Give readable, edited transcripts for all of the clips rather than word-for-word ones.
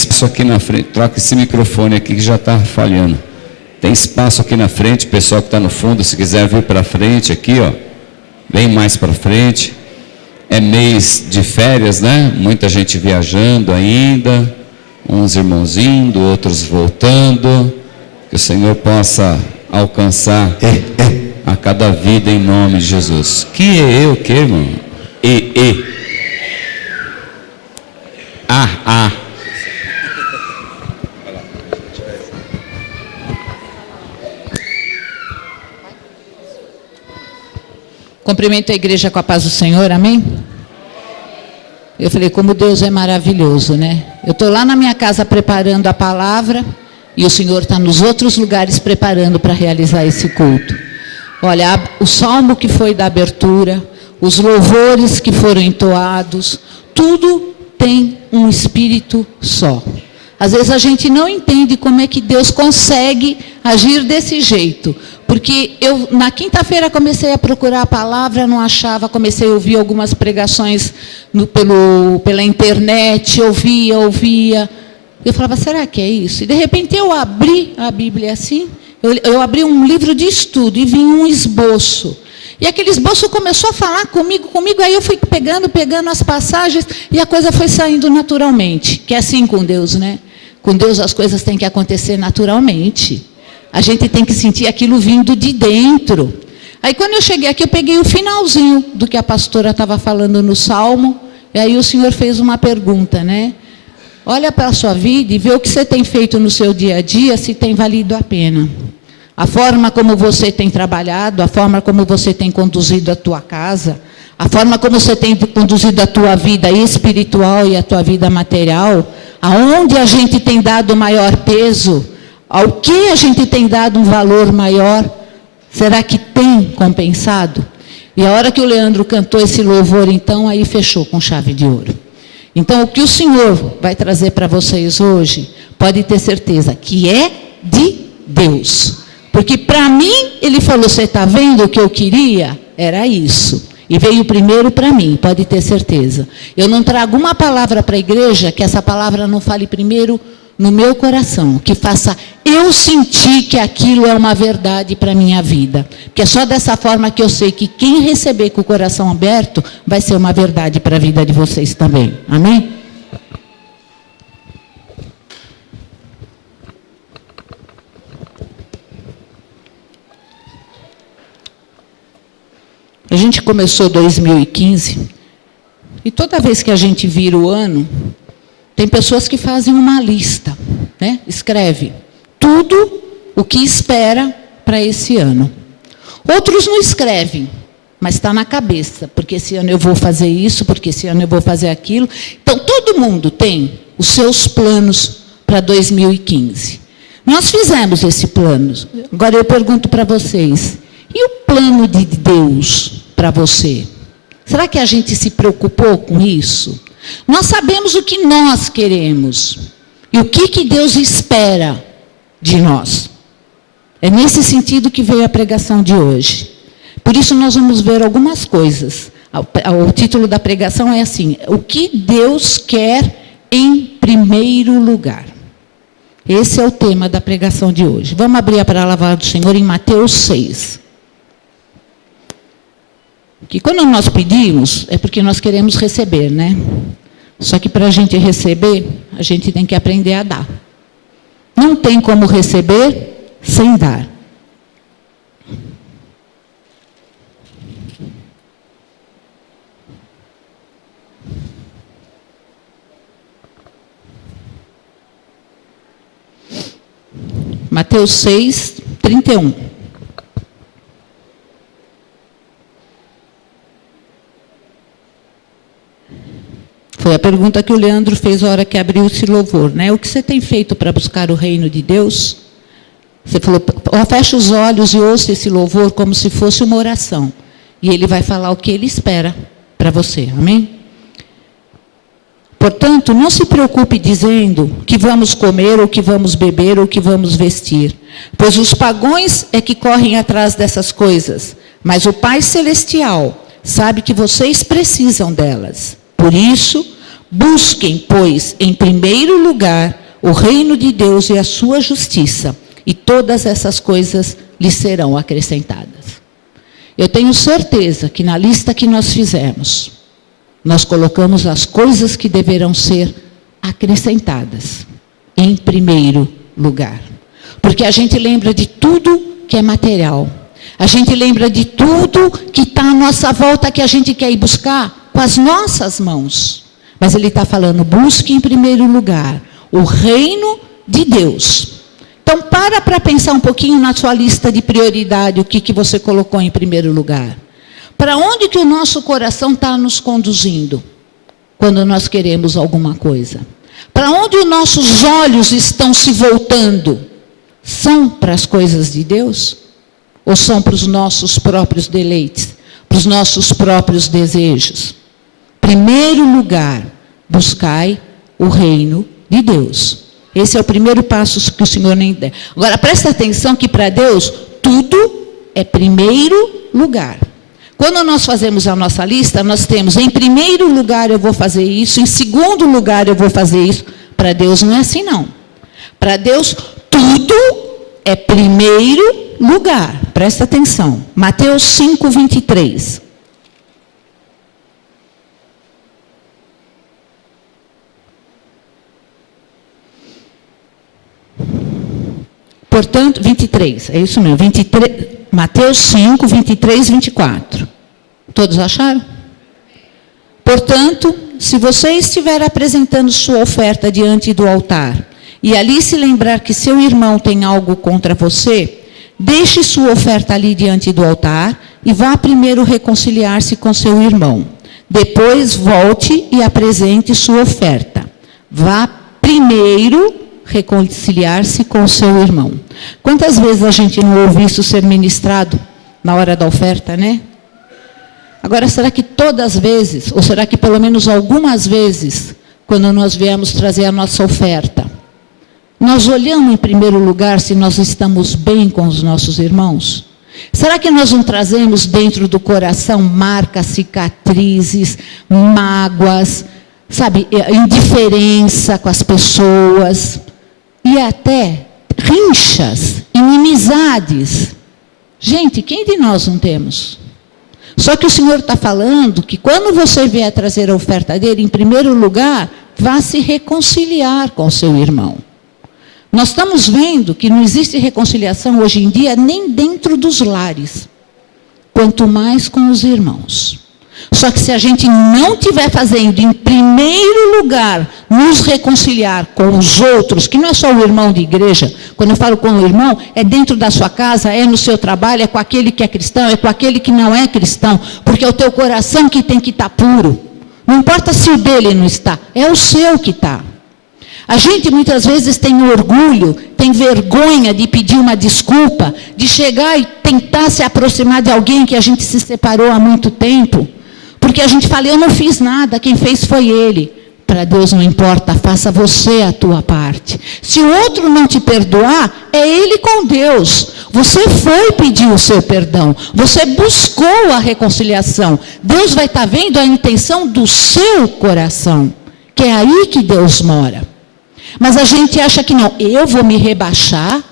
espaço aqui na frente. Troca esse microfone aqui que já está falhando. Tem espaço aqui na frente, pessoal que está no fundo, se quiser vir para frente aqui, ó, vem mais para frente. É mês de férias, né? Muita gente viajando ainda, uns irmãos indo, outros voltando. Que o Senhor possa alcançar a cada vida em nome de Jesus. Que é eu, que irmão? A. Cumprimento a igreja com a paz do Senhor, amém? Eu falei, como Deus é maravilhoso, né? Eu estou lá na minha casa preparando a palavra e o Senhor está nos outros lugares preparando para realizar esse culto. Olha, o salmo que foi da abertura, os louvores que foram entoados, tudo tem um espírito só. Às vezes a gente não entende como é que Deus consegue agir desse jeito. Porque eu, na quinta-feira, comecei a procurar a palavra, não achava, comecei a ouvir algumas pregações pela internet, ouvia. Eu falava, será que é isso? E de repente eu abri a Bíblia assim, eu abri um livro de estudo e vi um esboço. E aquele esboço começou a falar comigo, aí eu fui pegando as passagens e a coisa foi saindo naturalmente. Que é assim com Deus, né? Com Deus as coisas têm que acontecer naturalmente. A gente tem que sentir aquilo vindo de dentro. Aí quando eu cheguei aqui, eu peguei o finalzinho do que a pastora estava falando no Salmo, e aí o Senhor fez uma pergunta, né? Olha para a sua vida e vê o que você tem feito no seu dia a dia, se tem valido a pena. A forma como você tem trabalhado, a forma como você tem conduzido a tua casa, a forma como você tem conduzido a tua vida espiritual e a tua vida material, aonde a gente tem dado maior peso, ao que a gente tem dado um valor maior, será que tem compensado? E a hora que o Leandro cantou esse louvor, então, aí fechou com chave de ouro. Então, o que o Senhor vai trazer para vocês hoje, pode ter certeza que é de Deus. Porque para mim, Ele falou, você está vendo o que eu queria? Era isso. E veio primeiro para mim, pode ter certeza. Eu não trago uma palavra para a igreja, que essa palavra não fale primeiro no meu coração, que faça eu sentir que aquilo é uma verdade para a minha vida. Porque é só dessa forma que eu sei que quem receber com o coração aberto, vai ser uma verdade para a vida de vocês também. Amém? A gente começou 2015, e toda vez que a gente vira o ano, tem pessoas que fazem uma lista, né? Escreve tudo o que espera para esse ano. Outros não escrevem, mas está na cabeça, porque esse ano eu vou fazer isso, porque esse ano eu vou fazer aquilo. Então, todo mundo tem os seus planos para 2015. Nós fizemos esse plano. Agora eu pergunto para vocês, e o plano de Deus para você? Será que a gente se preocupou com isso? Nós sabemos o que nós queremos e o que Deus espera de nós. É nesse sentido que veio a pregação de hoje. Por isso nós vamos ver algumas coisas. O título da pregação é assim, o que Deus quer em primeiro lugar. Esse é o tema da pregação de hoje. Vamos abrir a palavra do Senhor em Mateus 6. Que quando nós pedimos, é porque nós queremos receber, né? Só que para a gente receber, a gente tem que aprender a dar. Não tem como receber sem dar. Mateus 6, 31. Foi a pergunta que o Leandro fez na hora que abriu esse louvor, né? O que você tem feito para buscar o reino de Deus? Você falou, fecha os olhos e ouça esse louvor como se fosse uma oração. E ele vai falar o que ele espera para você, amém? Portanto, não se preocupe dizendo que vamos comer, ou que vamos beber, ou que vamos vestir. Pois os pagãos é que correm atrás dessas coisas. Mas o Pai Celestial sabe que vocês precisam delas. Por isso, Busquem, pois, em primeiro lugar, o reino de Deus e a sua justiça, e todas essas coisas lhes serão acrescentadas. Eu tenho certeza que na lista que nós fizemos, nós colocamos as coisas que deverão ser acrescentadas em primeiro lugar. Porque a gente lembra de tudo que é material. A gente lembra de tudo que está à nossa volta, que a gente quer ir buscar com as nossas mãos. Mas ele está falando, busque em primeiro lugar o reino de Deus. Então, para pensar um pouquinho na sua lista de prioridade, o que você colocou em primeiro lugar. Para onde que o nosso coração está nos conduzindo quando nós queremos alguma coisa? Para onde os nossos olhos estão se voltando? São para as coisas de Deus? Ou são para os nossos próprios deleites? Para os nossos próprios desejos? Primeiro lugar, buscai o reino de Deus. Esse é o primeiro passo que o Senhor nem der. Agora, presta atenção que para Deus, tudo é primeiro lugar. Quando nós fazemos a nossa lista, nós temos, em primeiro lugar eu vou fazer isso, em segundo lugar eu vou fazer isso. Para Deus não é assim, não. Para Deus, tudo é primeiro lugar. Presta atenção. Mateus 5, 23. Portanto, 23, é isso mesmo, 23, Mateus 5, 23, 24. Todos acharam? Portanto, se você estiver apresentando sua oferta diante do altar, e ali se lembrar que seu irmão tem algo contra você, deixe sua oferta ali diante do altar, e vá primeiro reconciliar-se com seu irmão. Depois volte e apresente sua oferta. Vá primeiro reconciliar-se com o seu irmão. Quantas vezes a gente não ouve isso ser ministrado na hora da oferta, né? Agora, será que todas as vezes, ou será que pelo menos algumas vezes, quando nós viemos trazer a nossa oferta, nós olhamos em primeiro lugar se nós estamos bem com os nossos irmãos? Será que nós não trazemos dentro do coração marcas, cicatrizes, mágoas, sabe, indiferença com as pessoas? E até rinchas, inimizades. Gente, quem de nós não temos? Só que o Senhor está falando que quando você vier trazer a oferta dele, em primeiro lugar, vá se reconciliar com o seu irmão. Nós estamos vendo que não existe reconciliação hoje em dia nem dentro dos lares, quanto mais com os irmãos. Só que se a gente não estiver fazendo, em primeiro lugar, nos reconciliar com os outros, que não é só o irmão de igreja, quando eu falo com o irmão, é dentro da sua casa, é no seu trabalho, é com aquele que é cristão, é com aquele que não é cristão, porque é o teu coração que tem que estar puro. Não importa se o dele não está, é o seu que está. A gente muitas vezes tem orgulho, tem vergonha de pedir uma desculpa, de chegar e tentar se aproximar de alguém que a gente se separou há muito tempo. Porque a gente fala, eu não fiz nada, quem fez foi ele. Para Deus não importa, faça você a tua parte. Se o outro não te perdoar, é ele com Deus. Você foi pedir o seu perdão, você buscou a reconciliação. Deus vai estar vendo a intenção do seu coração, que é aí que Deus mora. Mas a gente acha que não, eu vou me rebaixar.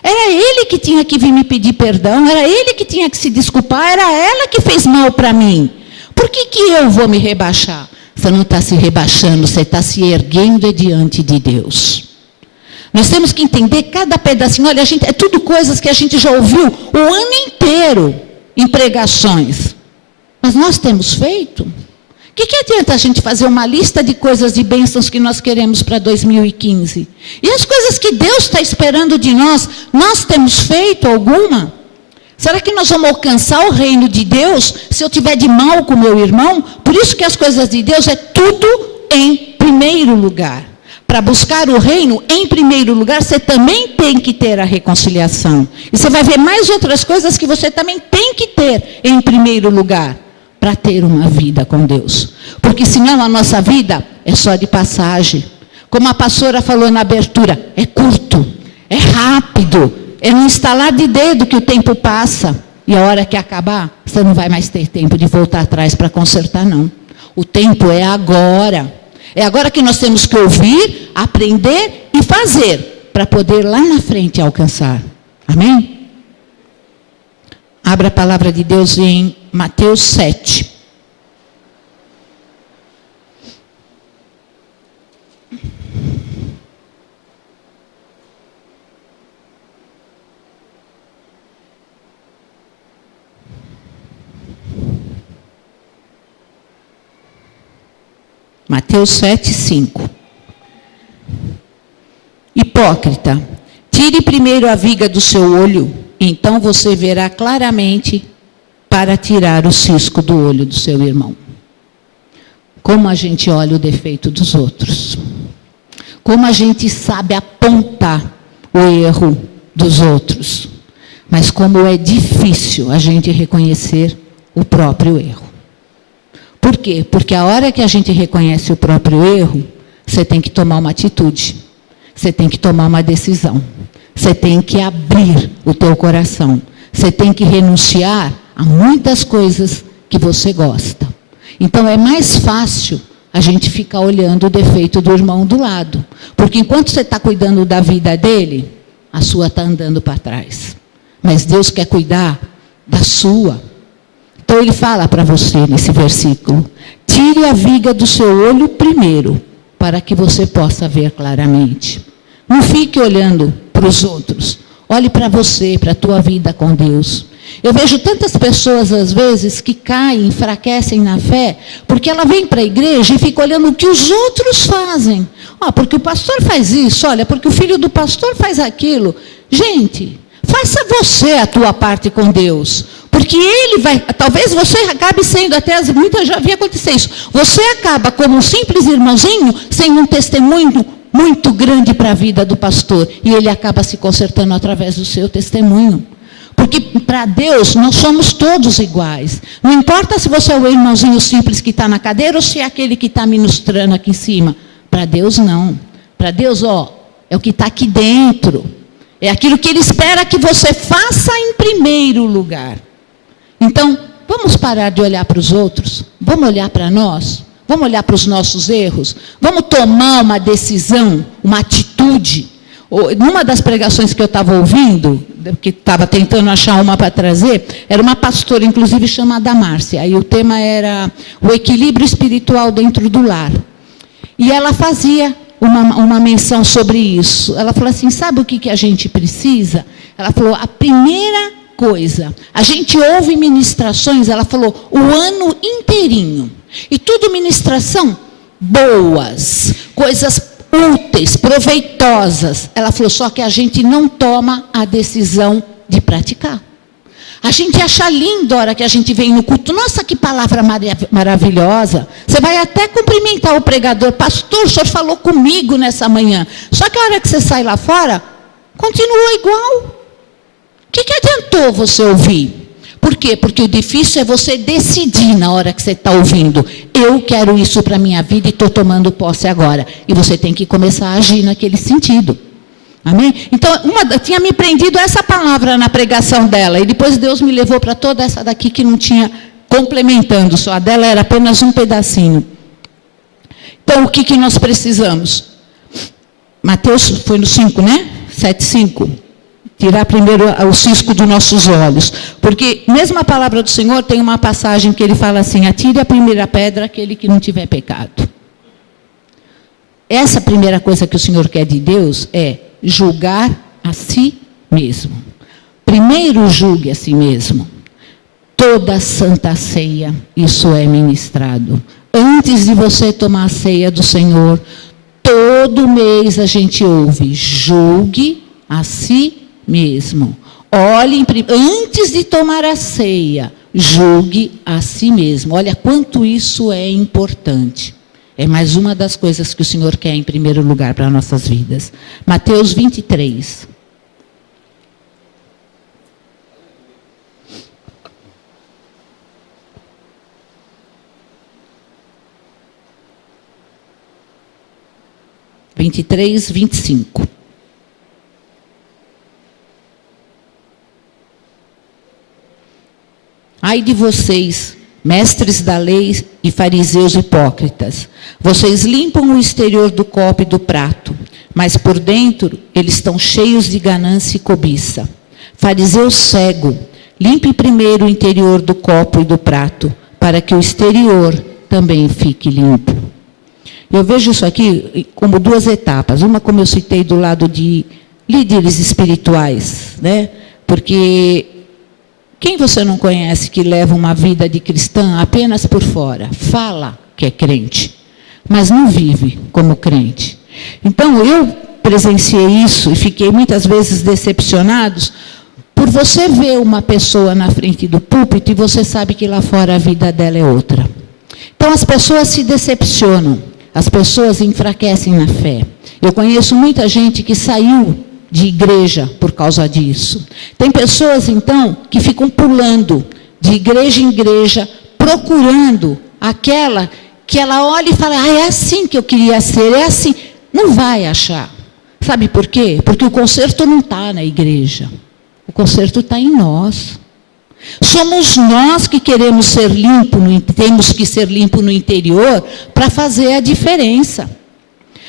Era ele que tinha que vir me pedir perdão, era ele que tinha que se desculpar, era ela que fez mal para mim. Por que eu vou me rebaixar? Você não está se rebaixando, você está se erguendo diante de Deus. Nós temos que entender cada pedacinho. Olha, é tudo coisas que a gente já ouviu o ano inteiro em pregações. Mas nós temos feito? O que adianta a gente fazer uma lista de coisas e bênçãos que nós queremos para 2015? E as coisas que Deus está esperando de nós, nós temos feito alguma? Será que nós vamos alcançar o reino de Deus se eu tiver de mal com meu irmão? Por isso que as coisas de Deus é tudo em primeiro lugar. Para buscar o reino, em primeiro lugar, você também tem que ter a reconciliação. E você vai ver mais outras coisas que você também tem que ter em primeiro lugar, para ter uma vida com Deus. Porque senão a nossa vida é só de passagem. Como a pastora falou na abertura, é curto, é rápido. É no instalar de dedo que o tempo passa. E a hora que acabar, você não vai mais ter tempo de voltar atrás para consertar, não. O tempo é agora. É agora que nós temos que ouvir, aprender e fazer, para poder lá na frente alcançar. Amém? Abra a palavra de Deus em Mateus 7. Mateus 7, 5. Hipócrita, tire primeiro a viga do seu olho, então você verá claramente para tirar o cisco do olho do seu irmão. Como a gente olha o defeito dos outros. Como a gente sabe apontar o erro dos outros. Mas como é difícil a gente reconhecer o próprio erro. Por quê? Porque a hora que a gente reconhece o próprio erro, você tem que tomar uma atitude. Você tem que tomar uma decisão. Você tem que abrir o teu coração. Você tem que renunciar a muitas coisas que você gosta. Então é mais fácil a gente ficar olhando o defeito do irmão do lado. Porque enquanto você está cuidando da vida dele, a sua está andando para trás. Mas Deus quer cuidar da sua. Então ele fala para você nesse versículo, tire a viga do seu olho primeiro, para que você possa ver claramente. Não fique olhando para os outros, olhe para você, para a tua vida com Deus. Eu vejo tantas pessoas às vezes que caem, enfraquecem na fé, porque ela vem para a igreja e fica olhando o que os outros fazem. Porque o pastor faz isso, olha, porque o filho do pastor faz aquilo. Gente, faça você a tua parte com Deus. Porque ele vai, talvez você acabe sendo, até muitas já vi acontecer isso, você acaba como um simples irmãozinho, sem um testemunho muito grande para a vida do pastor, e ele acaba se consertando através do seu testemunho. Porque para Deus nós somos todos iguais. Não importa se você é o irmãozinho simples que está na cadeira, ou se é aquele que está ministrando aqui em cima. Para Deus não. Para Deus, é o que está aqui dentro. É aquilo que Ele espera que você faça em primeiro lugar. Então, vamos parar de olhar para os outros, vamos olhar para nós, vamos olhar para os nossos erros, vamos tomar uma decisão, uma atitude. Numa das pregações que eu estava ouvindo, que estava tentando achar uma para trazer, era uma pastora, inclusive chamada Márcia, e o tema era o equilíbrio espiritual dentro do lar. E ela fazia uma menção sobre isso. Ela falou assim, sabe o que a gente precisa? Ela falou, a primeira coisa, a gente ouve ministrações, ela falou, o ano inteirinho. E tudo ministração boas, coisas úteis, proveitosas. Ela falou, só que a gente não toma a decisão de praticar. A gente acha lindo a hora que a gente vem no culto. Nossa, que palavra maravilhosa. Você vai até cumprimentar o pregador. Pastor, o senhor falou comigo nessa manhã. Só que a hora que você sai lá fora, continua igual. O que adiantou você ouvir? Por quê? Porque o difícil é você decidir na hora que você está ouvindo. Eu quero isso para a minha vida e estou tomando posse agora. E você tem que começar a agir naquele sentido. Amém? Então, tinha me prendido essa palavra na pregação dela. E depois Deus me levou para toda essa daqui que não tinha complementando. Só a dela era apenas um pedacinho. Então, o que nós precisamos? Mateus, foi no 5, né? 7:5. Tirar primeiro o cisco dos nossos olhos. Porque, mesmo a palavra do Senhor, tem uma passagem que ele fala assim, atire a primeira pedra aquele que não tiver pecado. Essa primeira coisa que o Senhor quer de Deus é julgar a si mesmo. Primeiro julgue a si mesmo. Toda santa ceia, isso é ministrado. Antes de você tomar a ceia do Senhor, todo mês a gente ouve, julgue a si mesmo. Olhe, antes de tomar a ceia, julgue a si mesmo. Olha quanto isso é importante. É mais uma das coisas que o Senhor quer em primeiro lugar para nossas vidas. Mateus 23. (23, 25). Ai de vocês, mestres da lei e fariseus hipócritas, vocês limpam o exterior do copo e do prato, mas por dentro eles estão cheios de ganância e cobiça. Fariseu cego, limpe primeiro o interior do copo e do prato, para que o exterior também fique limpo. Eu vejo isso aqui como duas etapas. Uma, como eu citei, do lado de líderes espirituais, né? Porque quem você não conhece que leva uma vida de cristã apenas por fora? Fala que é crente, mas não vive como crente. Então, eu presenciei isso e fiquei muitas vezes decepcionado por você ver uma pessoa na frente do púlpito e você sabe que lá fora a vida dela é outra. Então, as pessoas se decepcionam, as pessoas enfraquecem na fé. Eu conheço muita gente que saiu de igreja por causa disso. Tem pessoas, então, que ficam pulando de igreja em igreja, procurando aquela que ela olha e fala, é assim que eu queria ser, é assim. Não vai achar. Sabe por quê? Porque o conserto não está na igreja. O conserto está em nós. Somos nós que queremos ser limpos, temos que ser limpos no interior para fazer a diferença.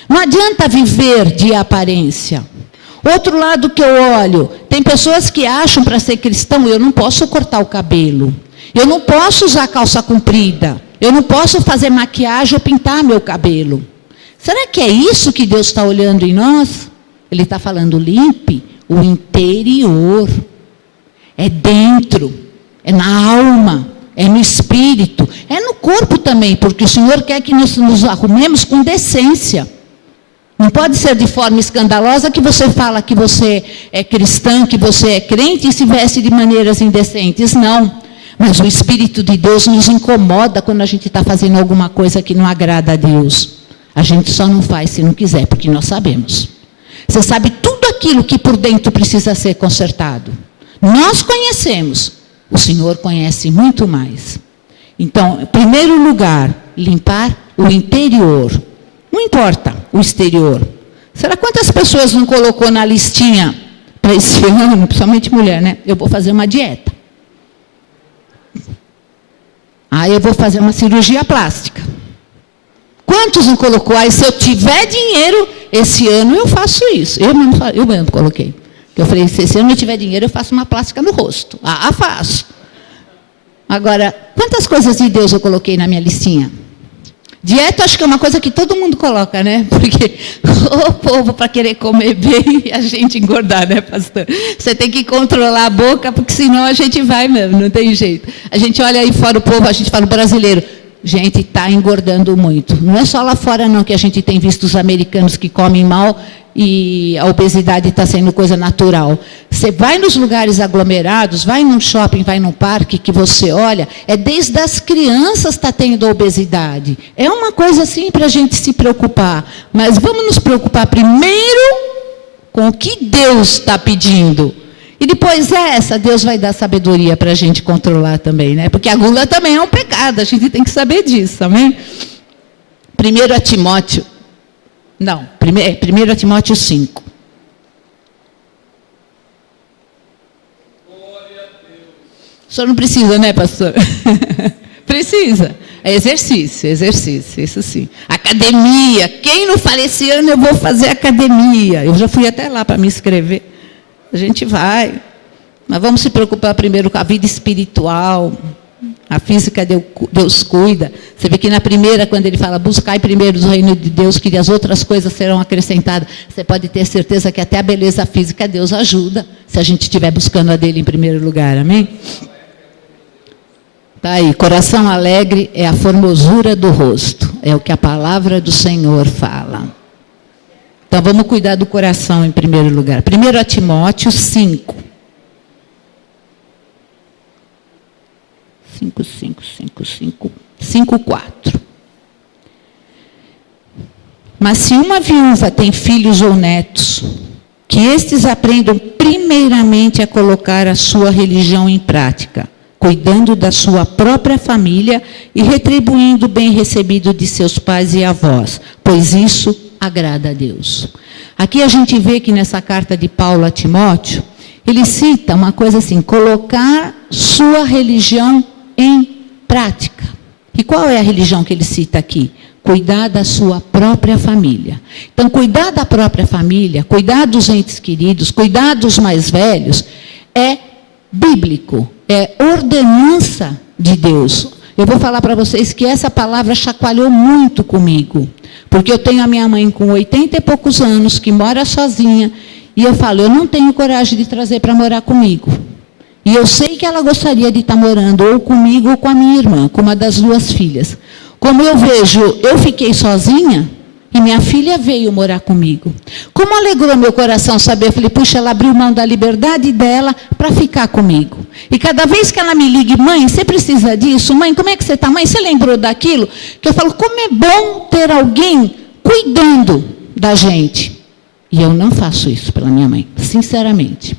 Não adianta viver de aparência. Outro lado que eu olho, tem pessoas que acham para ser cristão, eu não posso cortar o cabelo, eu não posso usar calça comprida, eu não posso fazer maquiagem ou pintar meu cabelo. Será que é isso que Deus está olhando em nós? Ele está falando, limpe o interior. É dentro, é na alma, é no espírito, é no corpo também, porque o Senhor quer que nos arrumemos com decência. Não pode ser de forma escandalosa que você fala que você é cristã, que você é crente e se veste de maneiras indecentes. Não. Mas o Espírito de Deus nos incomoda quando a gente está fazendo alguma coisa que não agrada a Deus. A gente só não faz se não quiser, porque nós sabemos. Você sabe tudo aquilo que por dentro precisa ser consertado. Nós conhecemos. O Senhor conhece muito mais. Então, em primeiro lugar, limpar o interior. Não importa o exterior. Será quantas pessoas não colocou na listinha para esse ano, principalmente mulher, né? Eu vou fazer uma dieta. Eu vou fazer uma cirurgia plástica. Quantos não colocou? Se eu tiver dinheiro, esse ano eu faço isso. Eu mesmo coloquei. Eu falei, se esse ano eu tiver dinheiro, eu faço uma plástica no rosto. Faço. Agora, quantas coisas de Deus eu coloquei na minha listinha? Dieta, acho que é uma coisa que todo mundo coloca, né? Porque o povo, para querer comer bem, e a gente engordar, né, pastor? Você tem que controlar a boca, porque senão a gente vai mesmo, não tem jeito. A gente olha aí fora o povo, a gente fala o brasileiro. Gente, está engordando muito. Não é só lá fora, não, que a gente tem visto os americanos que comem mal e a obesidade está sendo coisa natural. Você vai nos lugares aglomerados, vai num shopping, vai num parque, que você olha, desde as crianças está tendo obesidade. É uma coisa assim para a gente se preocupar. Mas vamos nos preocupar primeiro com o que Deus está pedindo. E depois Deus vai dar sabedoria para a gente controlar também, né? Porque a gula também é um pecado, a gente tem que saber disso, amém? 1 Timóteo 5. O senhor não precisa, né, pastor? Precisa. É exercício, isso sim. Academia. Quem não fala esse ano eu vou fazer academia? Eu já fui até lá para me inscrever. A gente vai. Mas vamos se preocupar primeiro com a vida espiritual. A física Deus cuida. Você vê que na primeira, quando ele fala, buscai primeiro o reino de Deus, que as outras coisas serão acrescentadas. Você pode ter certeza que até a beleza física Deus ajuda, se a gente estiver buscando a dele em primeiro lugar, amém? Tá aí, coração alegre é a formosura do rosto. É o que a palavra do Senhor fala. Então, vamos cuidar do coração em primeiro lugar. 1 Timóteo 5. 5:4. Mas se uma viúva tem filhos ou netos, que estes aprendam primeiramente a colocar a sua religião em prática, cuidando da sua própria família e retribuindo o bem recebido de seus pais e avós, pois isso agrada a Deus. Aqui a gente vê que nessa carta de Paulo a Timóteo, ele cita uma coisa assim, colocar sua religião em prática. E qual é a religião que ele cita aqui? Cuidar da sua própria família. Então, cuidar da própria família, cuidar dos entes queridos, cuidar dos mais velhos, é bíblico, é ordenança de Deus. Eu vou falar para vocês que essa palavra chacoalhou muito comigo, porque eu tenho a minha mãe com 80 e poucos anos, que mora sozinha, e eu falo, eu não tenho coragem de trazer para morar comigo. E eu sei que ela gostaria de estar morando ou comigo ou com a minha irmã, com uma das duas filhas. Como eu vejo, eu fiquei sozinha e minha filha veio morar comigo. Como alegrou meu coração saber, eu falei, puxa, ela abriu mão da liberdade dela para ficar comigo. E cada vez que ela me liga, mãe, você precisa disso? Mãe, como é que você está? Mãe, você lembrou daquilo? Que eu falo, como é bom ter alguém cuidando da gente. E eu não faço isso pela minha mãe, sinceramente.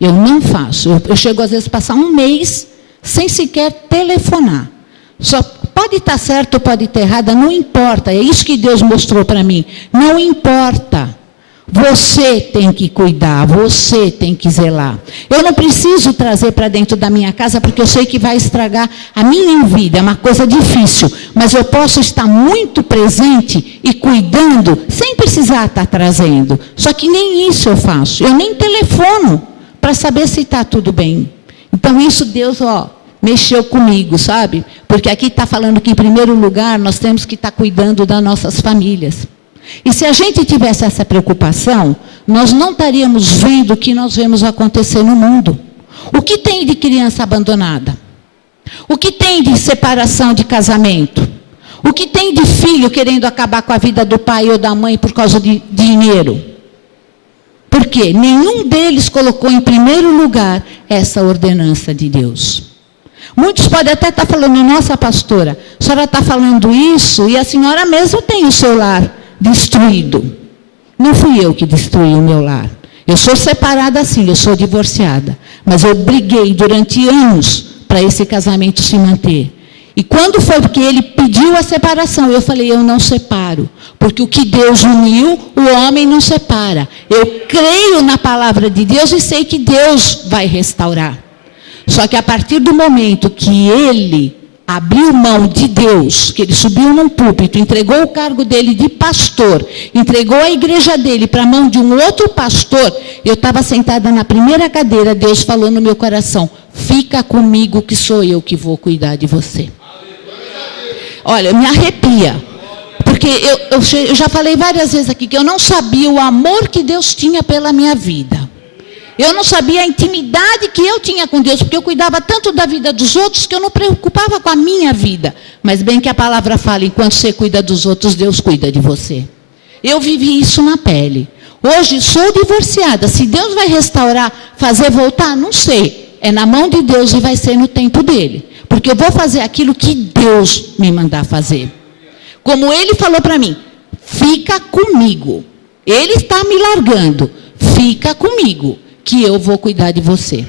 Eu não faço. Eu chego às vezes a passar um mês sem sequer telefonar. Só pode estar certo ou pode estar errada, não importa. É isso que Deus mostrou para mim. Não importa. Você tem que cuidar, você tem que zelar. Eu não preciso trazer para dentro da minha casa, porque eu sei que vai estragar a minha vida. É uma coisa difícil. Mas eu posso estar muito presente e cuidando, sem precisar estar trazendo. Só que nem isso eu faço. Eu nem telefono para saber se está tudo bem. Então isso Deus, mexeu comigo, sabe? Porque aqui está falando que, em primeiro lugar, nós temos que estar cuidando das nossas famílias. E se a gente tivesse essa preocupação, nós não estaríamos vendo o que nós vemos acontecer no mundo. O que tem de criança abandonada? O que tem de separação de casamento? O que tem de filho querendo acabar com a vida do pai ou da mãe por causa de dinheiro? Por quê? Nenhum deles colocou em primeiro lugar essa ordenança de Deus. Muitos podem até estar falando, nossa pastora, a senhora está falando isso e a senhora mesmo tem o seu lar destruído. Não fui eu que destruí o meu lar. Eu sou separada sim, eu sou divorciada. Mas eu briguei durante anos para esse casamento se manter. E quando foi que ele pediu a separação, eu falei, eu não separo. Porque o que Deus uniu, o homem não separa. Eu creio na palavra de Deus e sei que Deus vai restaurar. Só que a partir do momento que ele abriu mão de Deus, que ele subiu num púlpito, entregou o cargo dele de pastor, entregou a igreja dele para a mão de um outro pastor, eu estava sentada na primeira cadeira, Deus falou no meu coração, fica comigo que sou eu que vou cuidar de você. Olha, me arrepia, porque eu já falei várias vezes aqui que eu não sabia o amor que Deus tinha pela minha vida. Eu não sabia a intimidade que eu tinha com Deus, porque eu cuidava tanto da vida dos outros que eu não preocupava com a minha vida. Mas bem que a palavra fala, enquanto você cuida dos outros, Deus cuida de você. Eu vivi isso na pele. Hoje sou divorciada. Se Deus vai restaurar, fazer voltar, não sei. É na mão de Deus e vai ser no tempo dele. Porque eu vou fazer aquilo que Deus me mandar fazer. Como ele falou para mim, fica comigo. Ele está me largando. Fica comigo, que eu vou cuidar de você.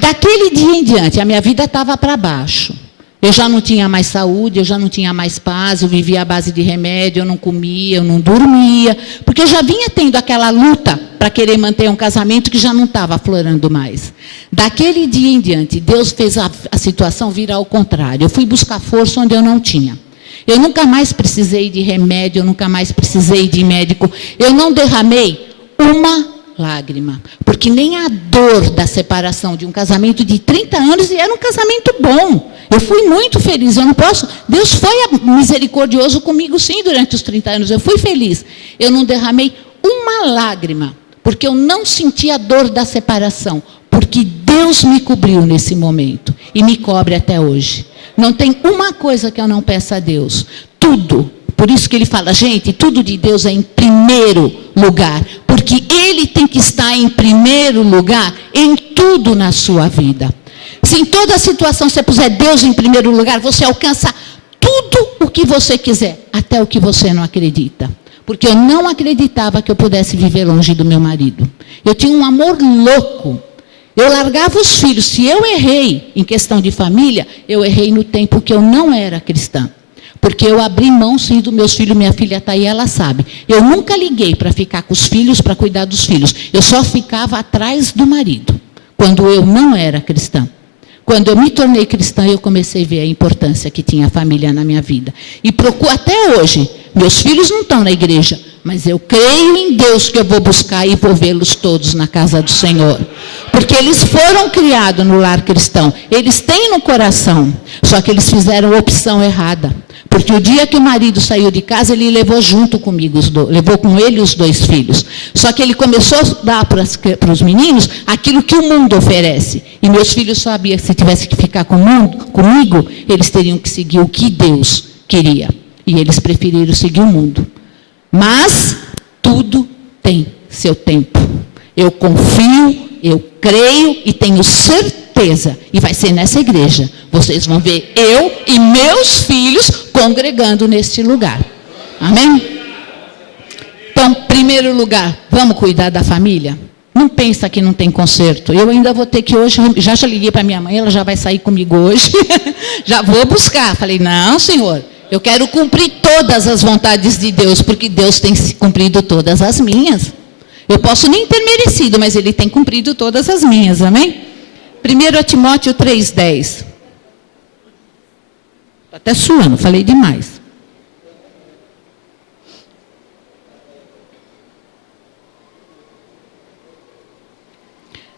Daquele dia em diante, a minha vida estava para baixo. Eu já não tinha mais saúde, eu já não tinha mais paz, eu vivia à base de remédio, eu não comia, eu não dormia, porque eu já vinha tendo aquela luta para querer manter um casamento que já não estava aflorando mais. Daquele dia em diante, Deus fez a situação virar ao contrário. Eu fui buscar força onde eu não tinha. Eu nunca mais precisei de remédio, eu nunca mais precisei de médico. Eu não derramei uma lágrima, porque nem a dor da separação de um casamento de 30 anos, e era um casamento bom, eu fui muito feliz, eu não posso, Deus foi misericordioso comigo sim, durante os 30 anos, eu fui feliz, eu não derramei uma lágrima, porque eu não senti a dor da separação, porque Deus me cobriu nesse momento, e me cobre até hoje, não tem uma coisa que eu não peça a Deus, tudo. Por isso que ele fala, gente, tudo de Deus é em primeiro lugar. Porque Ele tem que estar em primeiro lugar em tudo na sua vida. Se em toda situação você puser Deus em primeiro lugar, você alcança tudo o que você quiser, até o que você não acredita. Porque eu não acreditava que eu pudesse viver longe do meu marido. Eu tinha um amor louco. Eu largava os filhos. Se eu errei em questão de família, eu errei no tempo que eu não era cristã. Porque eu abri mão, sim, dos meus filhos, minha filha está aí, ela sabe. Eu nunca liguei para ficar com os filhos, para cuidar dos filhos. Eu só ficava atrás do marido, quando eu não era cristã. Quando eu me tornei cristã, eu comecei a ver a importância que tinha a família na minha vida. E procuro até hoje. Meus filhos não estão na igreja, mas eu creio em Deus que eu vou buscar e vou vê-los todos na casa do Senhor. Porque eles foram criados no lar cristão. Eles têm no coração, só que eles fizeram a opção errada. Porque o dia que o marido saiu de casa, ele levou junto comigo, levou com ele os 2 filhos. Só que ele começou a dar para os meninos aquilo que o mundo oferece. E meus filhos sabiam que se tivesse que ficar comigo, eles teriam que seguir o que Deus queria. E eles preferiram seguir o mundo. Mas tudo tem seu tempo. Eu confio, eu creio e tenho certeza. E vai ser nessa igreja. Vocês vão ver eu e meus filhos congregando neste lugar. Amém? Então, primeiro lugar, vamos cuidar da família? Não pensa que não tem conserto. Eu ainda vou ter que hoje, já liguei para minha mãe, ela já vai sair comigo hoje. Já vou buscar. Falei, não, Senhor, eu quero cumprir todas as vontades de Deus, porque Deus tem cumprido todas as minhas. Eu posso nem ter merecido, mas Ele tem cumprido todas as minhas, amém? 1 Timóteo 3,10. Estou até suando, falei demais.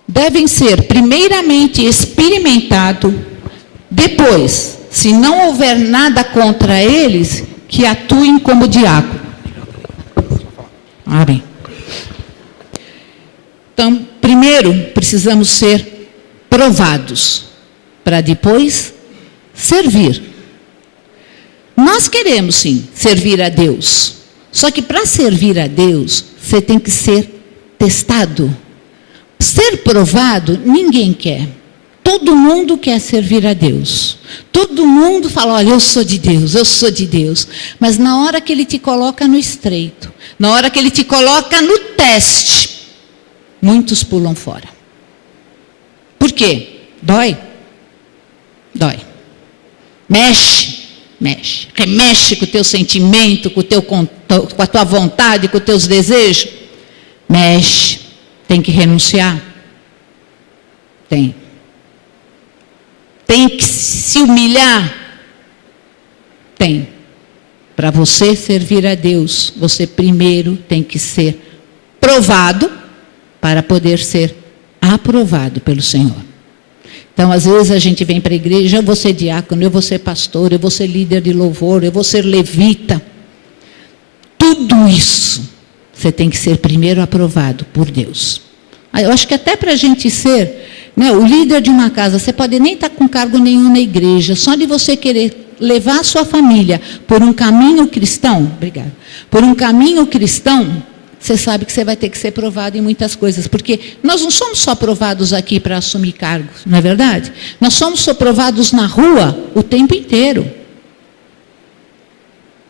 Devem ser primeiramente experimentados, depois, se não houver nada contra eles, que atuem como diácono. Amém. Então, primeiro, precisamos ser provados, para depois servir. Nós queremos, sim, servir a Deus. Só que para servir a Deus, você tem que ser testado. Ser provado, ninguém quer. Todo mundo quer servir a Deus. Todo mundo fala, olha, eu sou de Deus, eu sou de Deus. Mas na hora que Ele te coloca no estreito, na hora que Ele te coloca no teste, muitos pulam fora. Por quê? Dói? Dói. Mexe. Remexe com o teu sentimento, com a tua vontade, com os teus desejos. Mexe. Tem que renunciar? Tem. Tem que se humilhar? Tem. Para você servir a Deus, você primeiro tem que ser provado para poder ser aprovado pelo Senhor. Então, às vezes a gente vem para a igreja, eu vou ser diácono, eu vou ser pastor, eu vou ser líder de louvor, eu vou ser levita. Tudo isso você tem que ser primeiro aprovado por Deus. Eu acho que até para a gente ser, né, o líder de uma casa, você pode nem estar com cargo nenhum na igreja, só de você querer levar a sua família por um caminho cristão, obrigada, por um caminho cristão, você sabe que você vai ter que ser provado em muitas coisas, porque nós não somos só provados aqui para assumir cargos, não é verdade? Nós somos só provados na rua o tempo inteiro.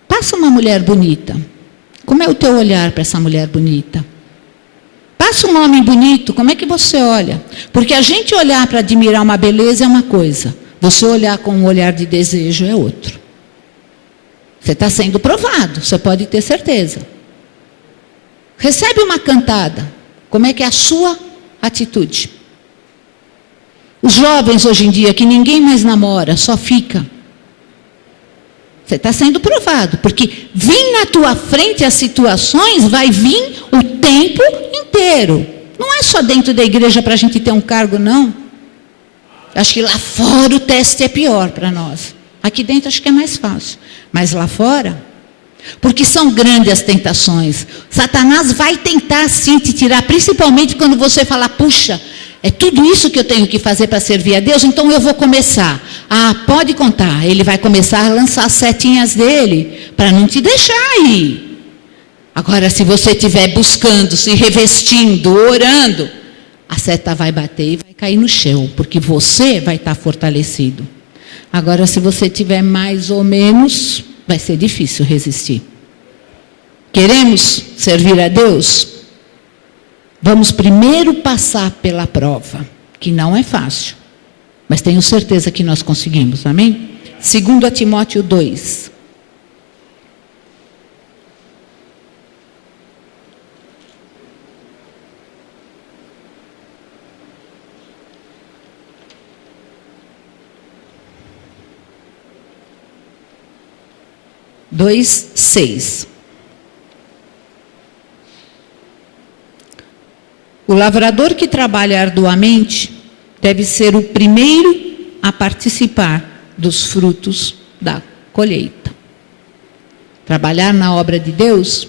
Passa uma mulher bonita. Como é o teu olhar para essa mulher bonita? Passa um homem bonito, como é que você olha? Porque a gente olhar para admirar uma beleza é uma coisa. Você olhar com um olhar de desejo é outro. Você está sendo provado, você pode ter certeza. Recebe uma cantada, como é que é a sua atitude? Os jovens hoje em dia, que ninguém mais namora, só fica. Você está sendo provado, porque vir na tua frente as situações, vai vir o tempo inteiro. Não é só dentro da igreja para a gente ter um cargo, não. Acho que lá fora o teste é pior para nós. Aqui dentro acho que é mais fácil. Mas lá fora, porque são grandes as tentações. Satanás vai tentar sim te tirar, principalmente quando você falar, puxa, é tudo isso que eu tenho que fazer para servir a Deus, então eu vou começar. Ah, pode contar. Ele vai começar a lançar as setinhas dele, para não te deixar ir. Agora, se você estiver buscando, se revestindo, orando, a seta vai bater e vai cair no chão, porque você vai estar fortalecido. Agora, se você tiver mais ou menos, vai ser difícil resistir. Queremos servir a Deus? Vamos primeiro passar pela prova, que não é fácil, mas tenho certeza que nós conseguimos, amém? 2 Timóteo 2. 2:6. O lavrador que trabalha arduamente deve ser o primeiro a participar dos frutos da colheita. Trabalhar na obra de Deus,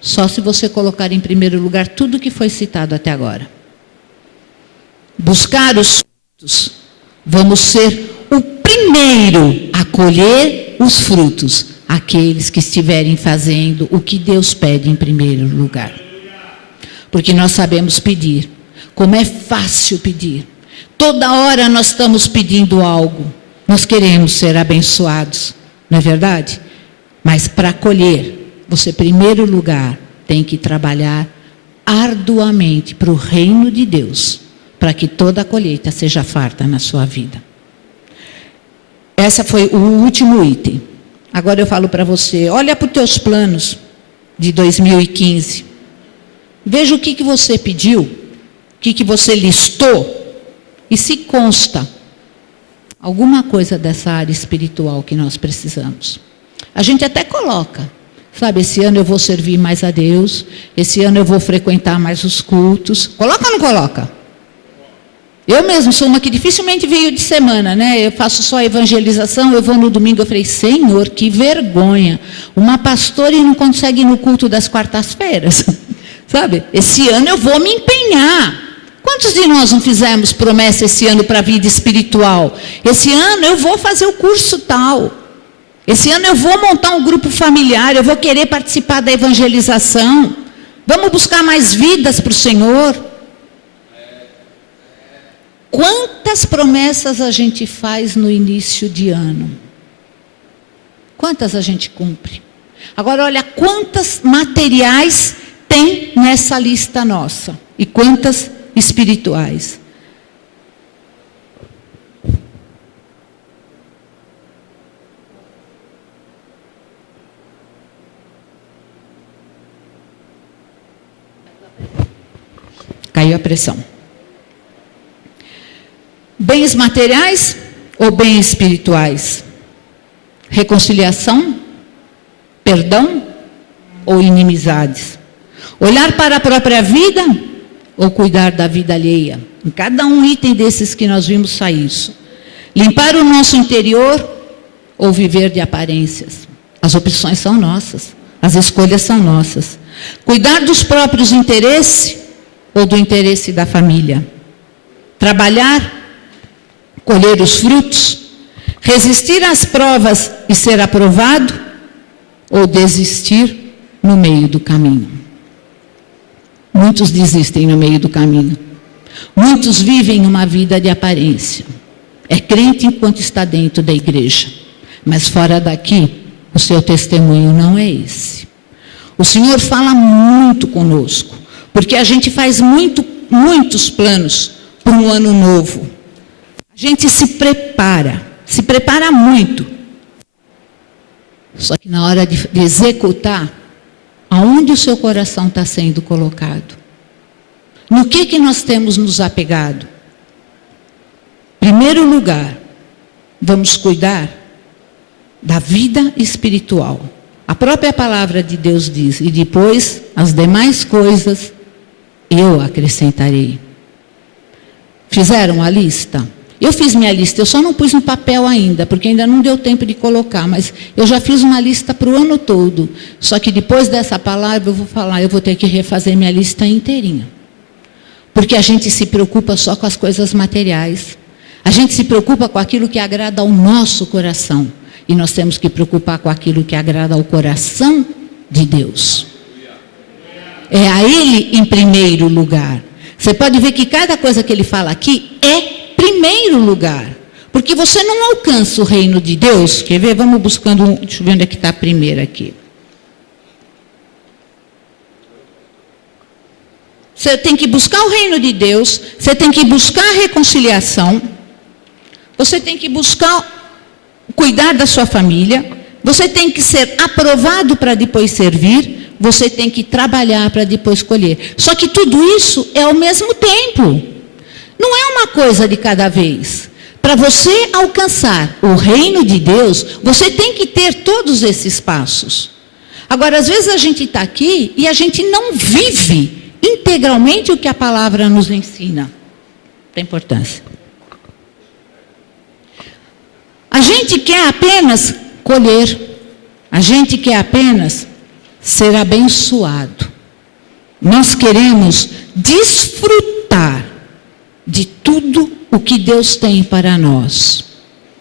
só se você colocar em primeiro lugar tudo que foi citado até agora. Buscar os frutos, vamos ser o primeiro a colher os frutos, aqueles que estiverem fazendo o que Deus pede em primeiro lugar. Porque nós sabemos pedir, como é fácil pedir. Toda hora nós estamos pedindo algo, nós queremos ser abençoados, não é verdade? Mas para colher, você, em primeiro lugar, tem que trabalhar arduamente para o reino de Deus, para que toda a colheita seja farta na sua vida. Esse foi o último item. Agora eu falo para você, olha para os teus planos de 2015. Veja o que você pediu, o que você listou, e se consta alguma coisa dessa área espiritual que nós precisamos. A gente até coloca, sabe, esse ano eu vou servir mais a Deus, esse ano eu vou frequentar mais os cultos. Coloca ou não coloca? Eu mesmo sou uma que dificilmente veio de semana, né? Eu faço só evangelização, eu vou no domingo, eu falei, Senhor, que vergonha. Uma pastora e não consegue ir no culto das quartas-feiras. Sabe? Esse ano eu vou me empenhar. Quantos de nós não fizemos promessa esse ano para a vida espiritual? Esse ano eu vou fazer o curso tal. Esse ano eu vou montar um grupo familiar, eu vou querer participar da evangelização. Vamos buscar mais vidas para o Senhor. Quantas promessas a gente faz no início de ano? Quantas a gente cumpre? Agora olha quantas materiais tem nessa lista nossa. E quantas espirituais. Caiu a pressão. Bens materiais ou bens espirituais? Reconciliação, perdão ou inimizades? Olhar para a própria vida ou cuidar da vida alheia? Em cada um item desses que nós vimos sair isso. Limpar o nosso interior ou viver de aparências? As opções são nossas, as escolhas são nossas. Cuidar dos próprios interesses ou do interesse da família? Trabalhar, colher os frutos, resistir às provas e ser aprovado ou desistir no meio do caminho? Muitos desistem no meio do caminho. Muitos vivem uma vida de aparência. É crente enquanto está dentro da igreja. Mas fora daqui, o seu testemunho não é esse. O Senhor fala muito conosco. Porque a gente faz muitos planos para um ano novo. A gente se prepara muito. Só que na hora de executar, aonde o seu coração está sendo colocado? No que nós temos nos apegado? Primeiro lugar, vamos cuidar da vida espiritual. A própria palavra de Deus diz, e depois as demais coisas eu acrescentarei. Fizeram a lista? Eu fiz minha lista, eu só não pus no papel ainda, porque ainda não deu tempo de colocar, mas eu já fiz uma lista para o ano todo. Só que depois dessa palavra eu vou ter que refazer minha lista inteirinha. Porque a gente se preocupa só com as coisas materiais. A gente se preocupa com aquilo que agrada ao nosso coração. E nós temos que preocupar com aquilo que agrada ao coração de Deus. É a Ele em primeiro lugar. Você pode ver que cada coisa que ele fala aqui é primeiro lugar. Porque você não alcança o reino de Deus. Quer ver? Vamos buscando, deixa eu ver onde é que está a primeira aqui. Você tem que buscar o reino de Deus, você tem que buscar a reconciliação, você tem que buscar cuidar da sua família, você tem que ser aprovado para depois servir, você tem que trabalhar para depois colher. Só que tudo isso é ao mesmo tempo. Não é uma coisa de cada vez. para você alcançar o reino de Deus, você tem que ter todos esses passos. Agora, às vezes a gente está aqui e a gente não vive integralmente o que a palavra nos ensina. Tem importância. A gente quer apenas colher. A gente quer apenas ser abençoado. Nós queremos desfrutar de tudo o que Deus tem para nós.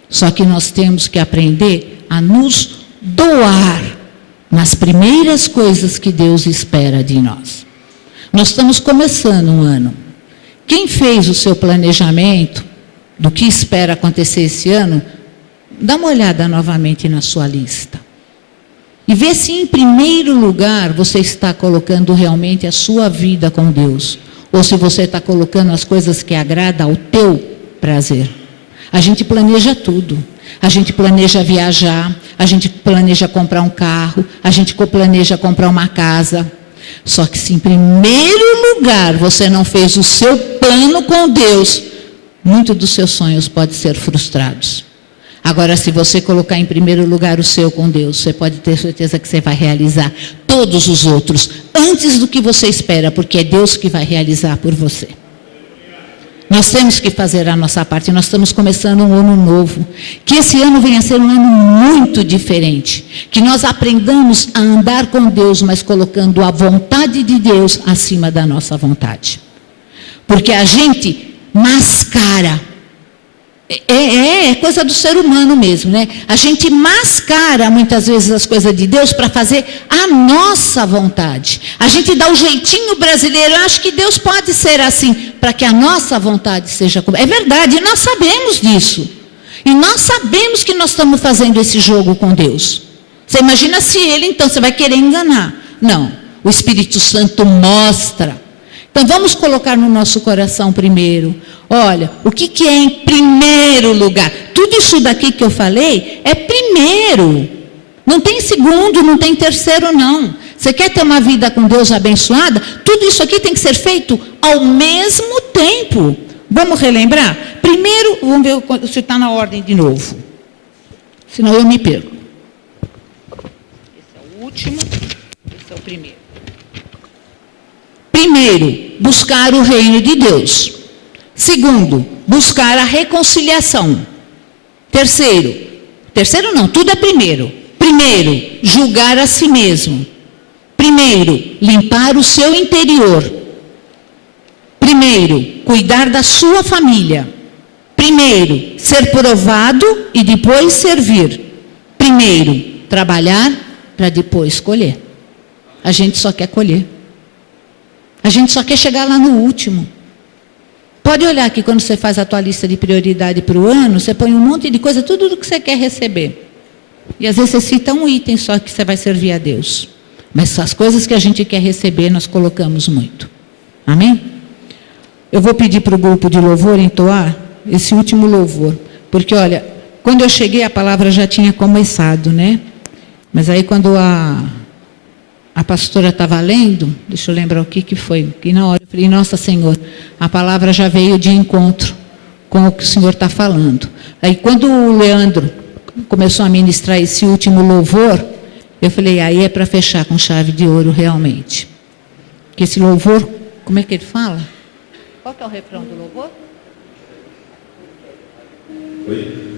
Só que nós temos que aprender a nos doar nas primeiras coisas que Deus espera de nós. Nós estamos começando um ano. Quem fez o seu planejamento do que espera acontecer esse ano, dá uma olhada novamente na sua lista. E vê se em primeiro lugar você está colocando realmente a sua vida com Deus. Ou se você está colocando as coisas que agradam ao teu prazer. A gente planeja tudo. A gente planeja viajar, a gente planeja comprar um carro, a gente planeja comprar uma casa. Só que se em primeiro lugar você não fez o seu plano com Deus, muitos dos seus sonhos podem ser frustrados. Agora, se você colocar em primeiro lugar o seu com Deus, você pode ter certeza que você vai realizar todos os outros antes do que você espera, porque é Deus que vai realizar por você. Nós temos que fazer a nossa parte. Nós estamos começando um ano novo. Que esse ano venha a ser um ano muito diferente. Que nós aprendamos a andar com Deus, mas colocando a vontade de Deus acima da nossa vontade. Porque a gente mascara. É coisa do ser humano mesmo, né? A gente mascara muitas vezes as coisas de Deus para fazer a nossa vontade. A gente dá o jeitinho brasileiro. Eu acho que Deus pode ser assim, para que a nossa vontade seja... É verdade, nós sabemos disso. E nós sabemos que nós estamos fazendo esse jogo com Deus. Você imagina se Ele, então, você vai querer enganar. Não, o Espírito Santo mostra. Então, vamos colocar no nosso coração primeiro. Olha, o que é em primeiro lugar? Tudo isso daqui que eu falei é primeiro. Não tem segundo, não tem terceiro, não. Você quer ter uma vida com Deus abençoada? Tudo isso aqui tem que ser feito ao mesmo tempo. Vamos relembrar? Primeiro, vamos ver se está na ordem de novo. Senão eu me perco. Esse é o último, esse é o primeiro. Primeiro, buscar o reino de Deus. Segundo, buscar a reconciliação. Terceiro não, tudo é primeiro. Primeiro, julgar a si mesmo. Primeiro, limpar o seu interior. Primeiro, cuidar da sua família. Primeiro, ser provado e depois servir. Primeiro, trabalhar para depois colher. A gente só quer colher. A gente só quer chegar lá no último. Pode olhar que quando você faz a tua lista de prioridade para o ano, você põe um monte de coisa, tudo o que você quer receber. E às vezes você cita um item só que você vai servir a Deus. Mas as coisas que a gente quer receber, nós colocamos muito. Amém? Eu vou pedir para o grupo de louvor entoar esse último louvor. Porque, olha, quando eu cheguei, a palavra já tinha começado, né? Mas aí quando a pastora estava lendo, deixa eu lembrar o que foi, que na hora eu falei, nossa Senhor, a palavra já veio de encontro com o que o Senhor está falando. Aí quando o Leandro começou a ministrar esse último louvor, eu falei, aí é para fechar com chave de ouro realmente. Que esse louvor, como é que ele fala? Qual que é o refrão do louvor? Oi?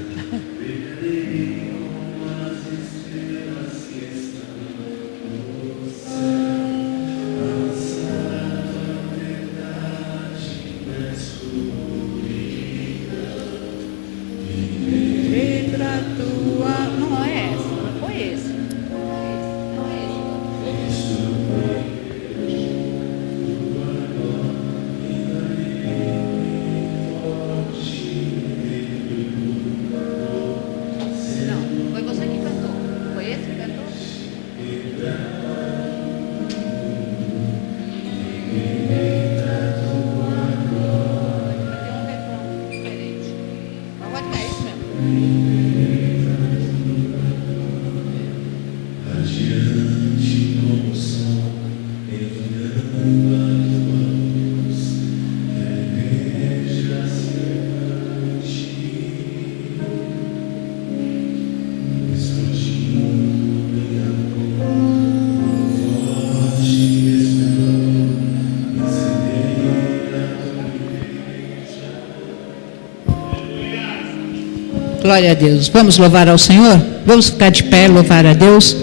Glória a Deus. Vamos louvar ao Senhor? Vamos ficar de pé, louvar a Deus.